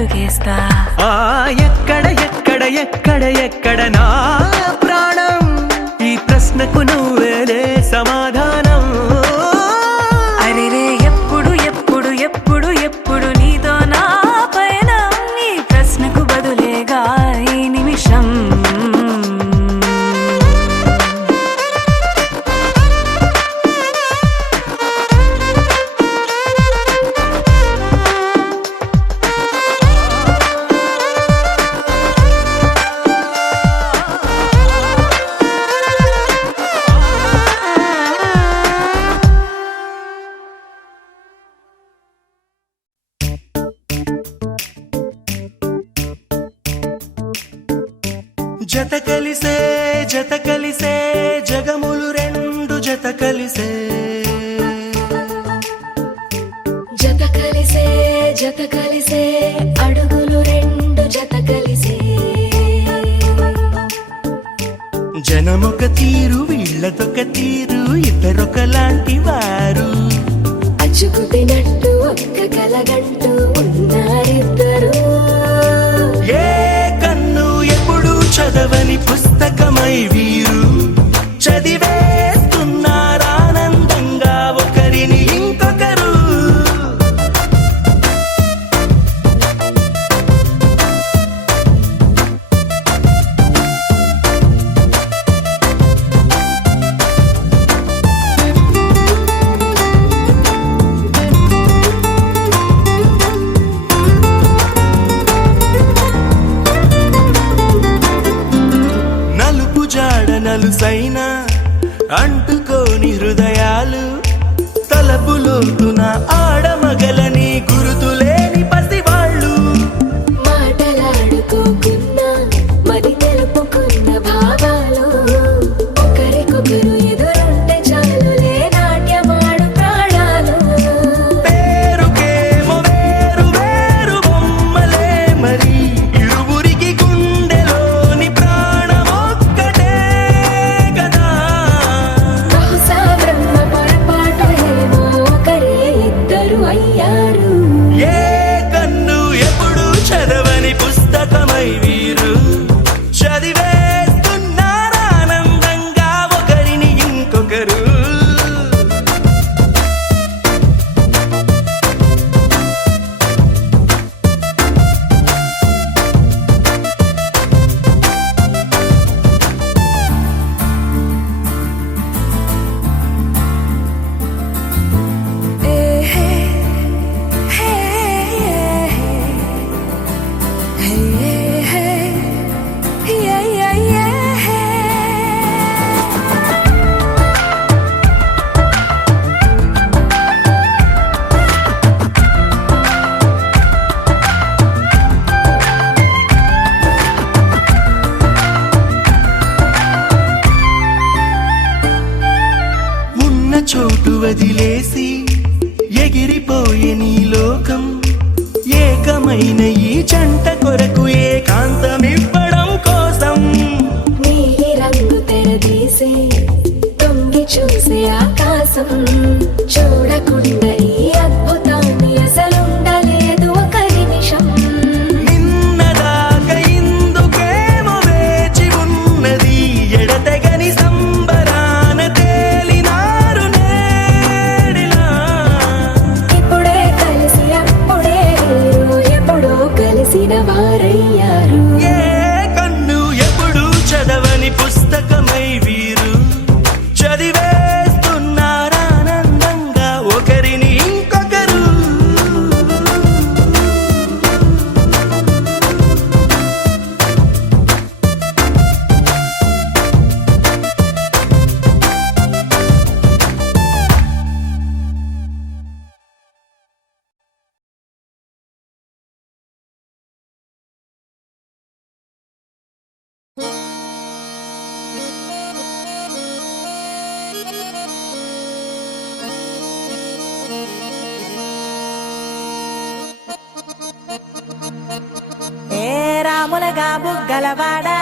అడుగేస్తా. ఎక్కడ ఎక్కడ ఎక్కడ ఎక్కడ నా ప్రాణం, ఈ ప్రశ్నకు నువ్వేలే సమాధానం. అరెరే ఎప్పుడు ఎప్పుడు ఎప్పుడు ఎప్పుడు నీతో నా పైన, ఈ ప్రశ్నకు బదులేగా ఈ నిమిషం. జత కలిసే జత కలిసే జగములు రెండు జత కలిసే, జత కలిసే జత కలిసే అడుగులు రెండు జత కలిసే. జనమొక తీరు వీళ్ళదొక తీరు, ఇద్దరొకలాంటి వారు. అచ్చుకు తినట్టు ఒక్క కలగంటూ ఉన్నారిద్దరు. ఏ కన్ను ఎప్పుడు చదవని పుస్తకమై వీరు చదివేస్తున్నారానందంగా ఒకరిని ఇంకొకరు. నలుపు జాడ నలుసైన అంటుకోని హృదయాలు, తలపులోతున ఆడమగలని గురుతులేని పసివాళ్ళు. మాటలాడుకోకున్నా మరి తెలుపుకున్న భావాలు, ఒకరికొకరు ఎదురుంటే చాలులే నాట్యమాడు ప్రాణాలు. పేరుకేమో వేరు వేరు బొమ్మలే మరి, ఇరువురికి గుండెలోని ప్రాణమొక్కటే కదా. బహుశా బ్రహ్మ పొరపాటు ఏమో ఒకరే ఇద్దరు అయ్యారు. ఏ కన్ను ఎప్పుడు చదవని పుస్తకమై వీరు చదివేస్తున్నారానందంగా ఒకరిని ఇంకొకరు. ఉన్న చోటు వదిలేసి ఎగిరిపోయే నీ లోకం, ఏకమైన ఈ జంట కొరకు ఏకాంతమివ్వడం కోసం. నీలి రంగు తెరదీసే తొంగి చూసే ఆకాశం, చూడకుండా ఈ అద్భుతాన్ని అసలుండలేదు ఒక నిమిషం. నిన్నదాకా ఇందుకేమో వేచి ఉన్నది, ఎడతెగని సంబరాన తేలినారు నేడిలా. ఇప్పుడే కలిసి అప్పుడే వీరు ఎప్పుడో కలిసిన వారయ్యారు. ఏ కన్ను ఎప్పుడు చదవని పుస్తకమై వీరు చదివేస్తున్నారానందంగా ఒకరిని ఇంకొకరు. రాములగా బుగ్గలవాడా,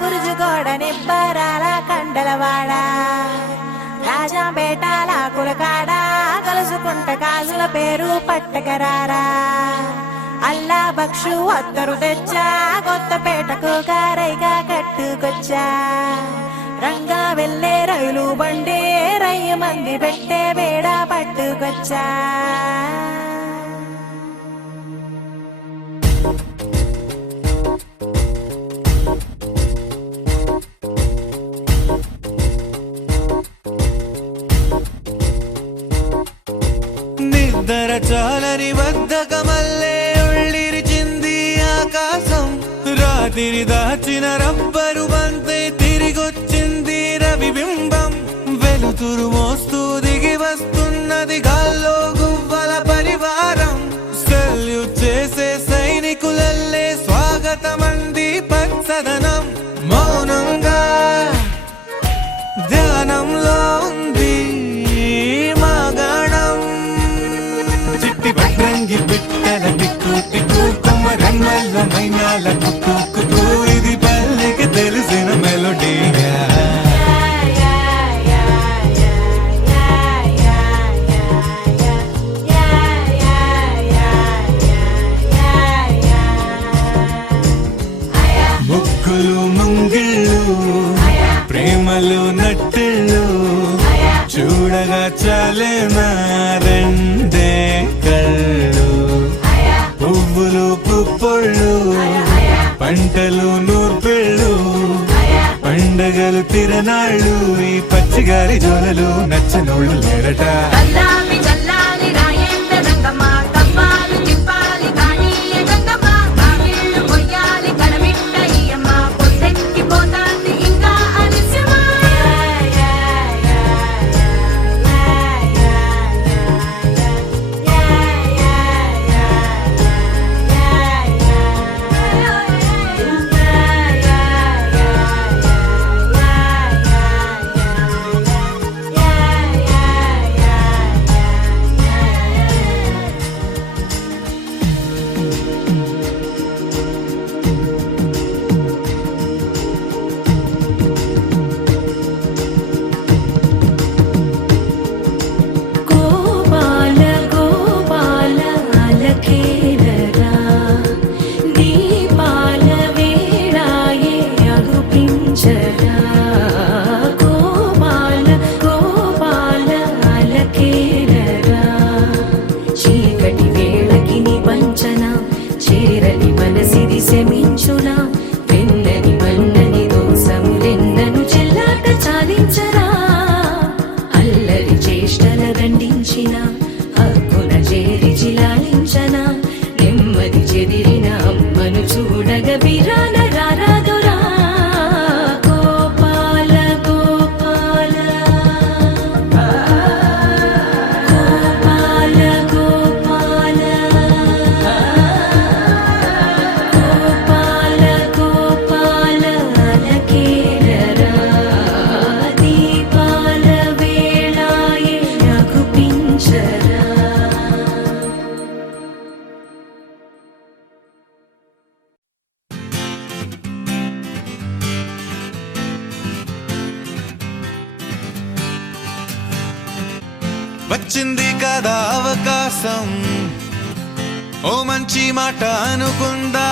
బురుజుగోడ నిబ్బరాల కండలవాడా, రాజాపేటాల కులకాడా, కలుసుకుంట కాజుల పేరు పట్టకరారా. అల్లా బక్షు అత్తరు తెచ్చా కొత్తపేటకు కారైగా కట్టుకొచ్చా రంగా వెళ్ళే రైలు బండి రయ్య మంది పెట్టే బేడ పట్టుకొచ్చా నిద్ర చాలని బద్ధకమల్లే ఉళ్ళిరిచింది ఆకాశం రాత్రి దాచిన రబ్బరు బంతే తిరిగొచ్చింది రవిబింబం వెలుతురు మోస్తూ దిగి వస్తున్నది గాల్లో గువ్వల పరివారం సెల్యూట్ చేసే సైనికులల్లే స్వాగతమంది పచ్చదనం మౌనంగా ధ్యానంలో ఉంది మాగణం చిట్టి భద్రంగి బిట్టల టిక్కు టిక్కు కొమ్మరమ్మల మైనాల కుక్కు కుక్కు ఇది పల్లెకి తెలిసిన మెలోడీగా ముగ్గులు ముంగిళ్ళు ప్రేమలు నట్టిళ్ళు చూడగా చాలే నా రెండే కళ్ళు పువ్వులు పుప్పొళ్ళు పంటలు నూర్పిళ్ళు పండగలు తిరనాళ్ళు ఈ పచ్చిగారి జోలలు నచ్చనోళ్ళు లేరట చల్లాలి చల్లాలి రాయేంద్ర రంగమ్మ కవ్వాలి తిప్పాలి కానీయ గంగమ్మ కావిళ్ళు కొయ్యాలి కడమిట్ట ఈయమ్మ పొద్దెక్కి పోతాంది ఇంకా అలస్యమా గోపాల గోపాల అలకేలరా దీపాల వేళాయే అగుపించరా గోపాల గోపాల అలకేలరా చీకటి వేళకి నిబంచన చేరని మనసిది శమించునా వెన్నని మన్నని దోసములెన్నను చెల్లాట చాలించరా అల్లరి చేష్టల దండించిన హక్కున చేరి చిలాలించన నెమ్మది చెదిరిన అమ్మను చూడగ విరాన రారాదురా గోపాల గోపాల గోపాల గోపాల గోపాల గోపాల అలకేలరా దీపాల వేళాయే అగుపించరా వచ్చింది కదా అవకాశం ఓ మంచి మాట అనుకుందా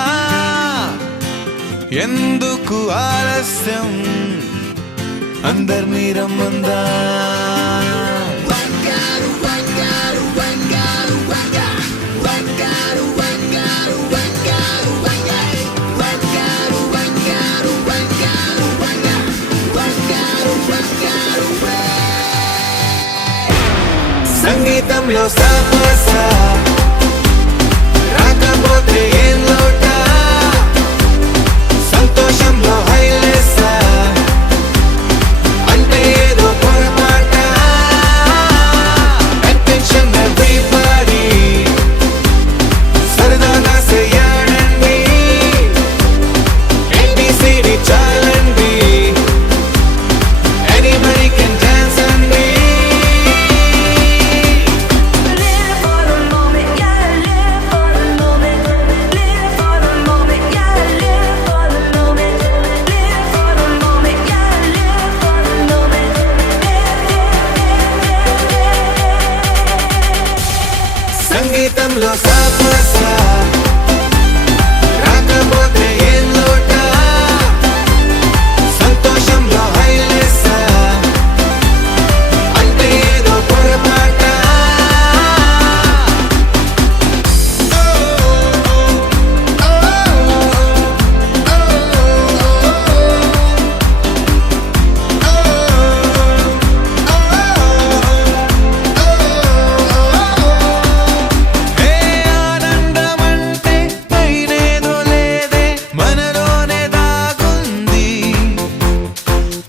ఎందుకు ఆలస్యం అందర్నీ రమ్మందా సంగీతంలో సాపసా రాకపోతే ఏం లోటా సంతోషంలో హైలేసా అంటే ఏదో పొరపాట అటెన్షన్ ఎవ్రీబడీ సరదాగా చేయాలండి ABCD చాలండి anybody can dance అండి సంగీతంలో సాపసా లేకపోతే ఏం లోట సంతోషంలో హైలేసా అంటే ఏదో పొరపాట ఏ ఆనందమంటే పైనేదో లేదే మనలోనే దాగుంది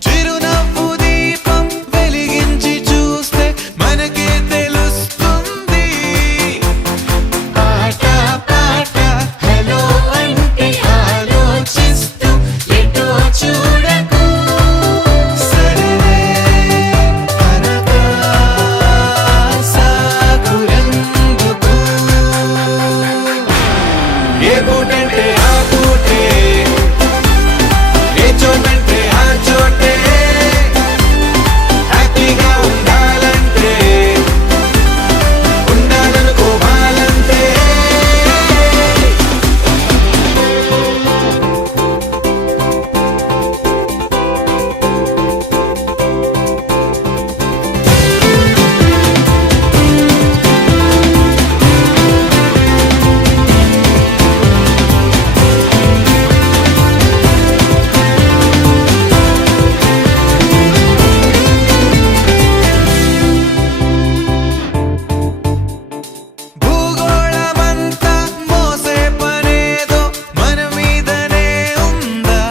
చిరునవ్వు దీపం వెలిగించి చూస్తే మనకే తెలుస్తుంది ఆట పాట హలో అంటే ఆలోచిస్తూ ఎటో చూడకు సరే అనగా సాగురెందుకు ఏ పూటంటే ఆ పూటే ఏ చోటంటే ఆ చోటే హ్యాపీగా ఉండాలంటే ఉండాలనుకోవాలంటే భూగోళమంతా మోసే పనేదో మన మీదనే ఉందా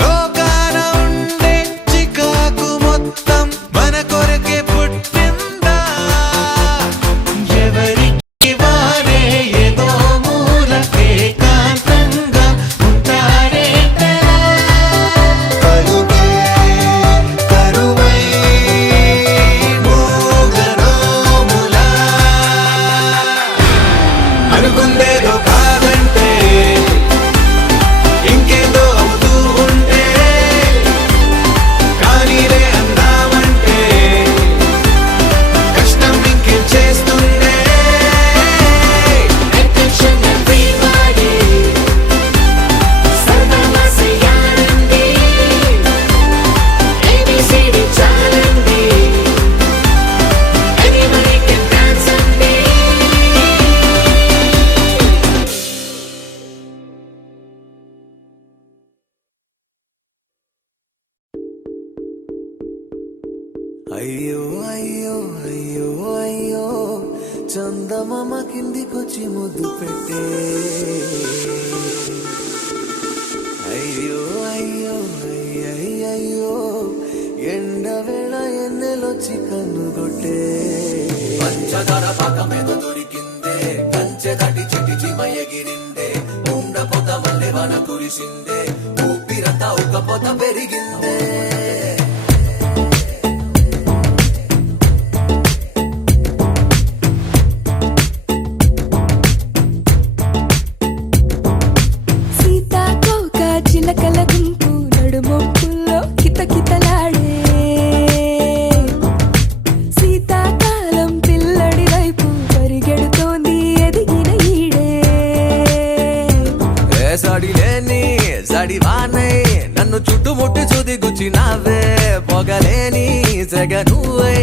లోకాన ఉండే చికాకు మొత్తం మన కొరకే పుట్టిందా ఎవరికి వారే ఏదో మూల ఏకాంతంగా ఉంటారేంటరా కలుగే కరువై మోగనోములా అనుకుందేదో కాదంటే ఇంకేదో అవుతూ ఉంటే కానీలే అందామంటే కష్టం ఇంకేం చేస్తుండే Attention everybody సరదాగా చేయాలండి ABCD చాలండి Anybody can dance అండి అయ్యో అయ్యో అయ్యో అయ్యో చందమామ కిందికొచ్చి ముద్దు పెట్టే అయ్యో అయ్యో అయ్యయ్యో ఎండ వేళ ఎన్నెలొచ్చి కన్ను కొట్టే పంచదార పాకమేదో దొరికిందే కంచె దాటి చెట్టి చీమ ఎగిరిందే ఉండపోత మల్లె వాన కురిసిందే ఊపిరంతా ఉక్కపోత పెరిగిందే సీతాకోక చిలకల గుంపు నడుమొప్పుల్లో కితకితలాడే శీతాకాలం పిల్లడి వైపు పరిగెడుతోంది ఎదిగిన ఈడే ఏ సడిలేని సడివానై నన్ను చుట్టుముట్టి చూది గుచ్చినావే పొగలేని సెగ నువ్వై